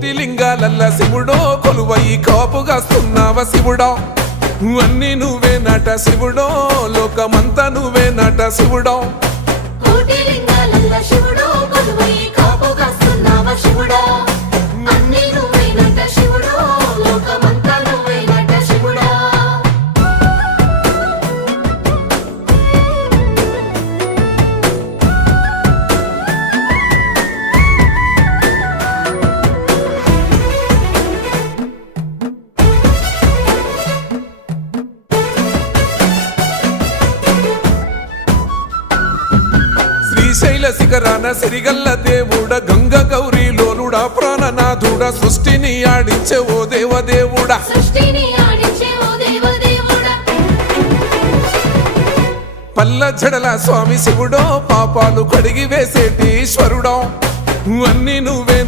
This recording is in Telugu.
కోటి లింగాలల్ల శివుడో కొలువై కాపుగాస్తున్నావ శివుడో అన్ని నువ్వే నట శివుడో లోకమంతా నువ్వే నట శివుడో కోటి లింగాలల్ల శివుడో కొలువై కాపుగాస్తున్నావ శివుడో అన్ని నువ్వే నట శివుడో లోకమంతా నువ్వే నట శివుడో శ్రీశైల శిఖరాన సిరిగల్ల దేవుడ గంగ గౌరీ లోలుడా ప్రాణనాథుడ సృష్టిని ఆడించే ఓ దేవదేవుడా సృష్టిని ఆడించే ఓ దేవదేవుడా పల్ల జడల స్వామి శివుడో పాపాలు కడిగి వేసేటి ఈశ్వరుడో అన్ని నువ్వే